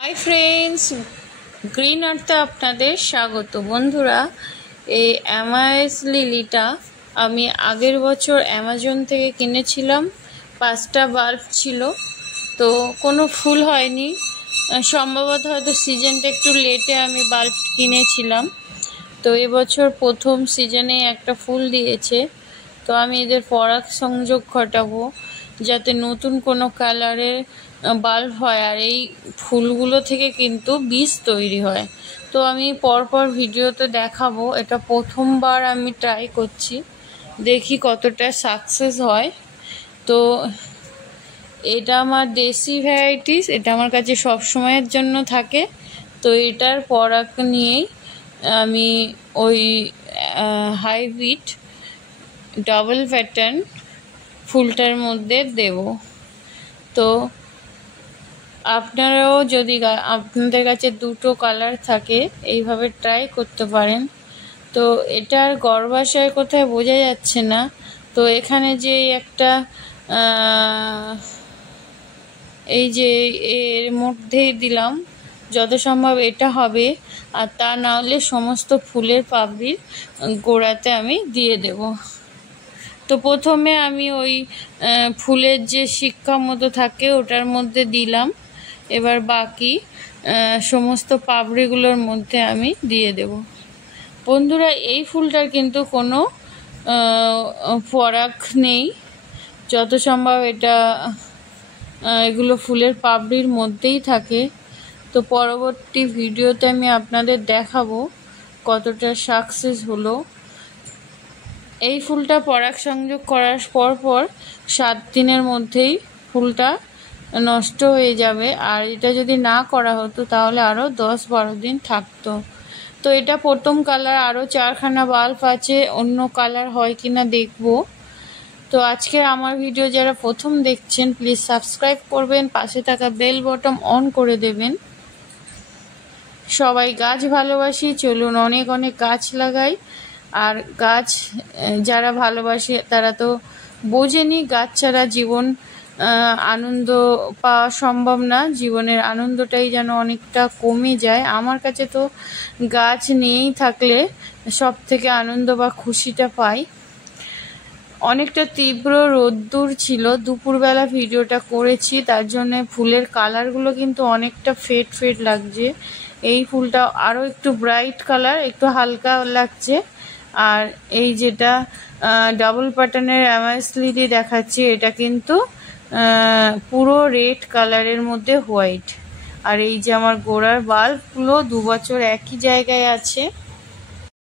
Hi friends, green আর্থে আপনাদের স্বাগত। বন্ধুরা, এই অ্যামাইস লিলিটা আমি আগের বছর অ্যামাজন থেকে কিনেছিলাম। 5টা বাল্ব ছিল, তো কোনো ফুল হয়নি। সম্ভবত হয়তো সিজনটা একটু লেটে আমি বাল্ব কিনেছিলাম। তো এবছর প্রথম সিজনে একটা ফুল দিয়েছে। তো আমি এদের পরাগ সংযোগ ঘটাবো যাতে নতুন কোনো কালারের বাল্ব হয়, আর এই ফুলগুলো থেকে কিন্তু বীজ তৈরি হয়। তো আমি পরপর ভিডিওতে দেখাবো। এটা প্রথমবার আমি ট্রাই করছি, দেখি কতটা সাকসেস হয়। তো এটা আমার দেশি ভ্যারাইটিস, এটা আমার কাছে সব সময়ের জন্য থাকে। তো এটার পরাগ নিয়েই আমি ওই হাইব্রিড ডাবল প্যাটার্ন ফুলটার মধ্যে দেব। তো আপনারাও যদি আপনাদের কাছে দুটো কালার থাকে এইভাবে ট্রাই করতে পারেন। তো এটার গর্ভাশয় কোথায় বোঝা যাচ্ছে না। তো এখানে যে একটা এই যে এর মধ্যেই দিলাম, যত সম্ভব এটা হবে। আর তা না হলে সমস্ত ফুলের পাপড়ির গোড়াতে আমি দিয়ে দেব। তো প্রথমে আমি ওই ফুলের যে শিক্ষা মতো থাকে ওটার মধ্যে দিলাম। এবার বাকি সমস্ত পাপড়িগুলোর মধ্যে আমি দিয়ে দেব। বন্ধুরা, এই ফুলটার কিন্তু কোনো পরাগ নেই, যত সম্ভব এটা এগুলো ফুলের পাপড়ির মধ্যেই থাকে। তো পরবর্তী ভিডিওতে আমি আপনাদের দেখাবো কতটা সাকসেস হলো। এই ফুলটা পরাগ সংযোগ করার পর 7 দিনের মধ্যেই ফুলটা নষ্ট হয়ে যাবে। আর এটা যদি না করা হতো তাহলে আরও 10-12 দিন থাকতো। তো এটা প্রথম কালার, আরও 4খানা বাল্ব আছে, অন্য কালার হয় কিনা দেখবো। তো আজকে আমার ভিডিও যারা প্রথম দেখছেন প্লিজ সাবস্ক্রাইব করবেন, পাশে থাকা বেল বটন অন করে দেবেন। সবাই গাছ ভালোবাসি, চলুন অনেক অনেক গাছ লাগাই। আর গাছ যারা ভালোবাসে তারা তো বোঝেনি গাছ ছাড়া জীবন আনন্দ পাওয়া সম্ভব না। জীবনের আনন্দটাই যেন অনেকটা কমে যায়। আমার কাছে তো গাছ নিয়েই থাকলে সব থেকে আনন্দ বা খুশিটা পাই। অনেকটা তীব্র রোদ্দুর ছিল, দুপুরবেলা ভিডিওটা করেছি, তার জন্য ফুলের কালারগুলো কিন্তু অনেকটা ফেড ফেড লাগছে। এই ফুলটা আরও একটু ব্রাইট কালার, একটু হালকা লাগছে। আর এই যেটা ডাবল প্যাটার্নের অ্যামাইস লিলি দেখাচ্ছি, এটা কিন্তু পুরো রেড কালারের মধ্যে হোয়াইট। আর এই যে আমার গোড়ার বাল্বগুলো 2 বছর একই জায়গায় আছে।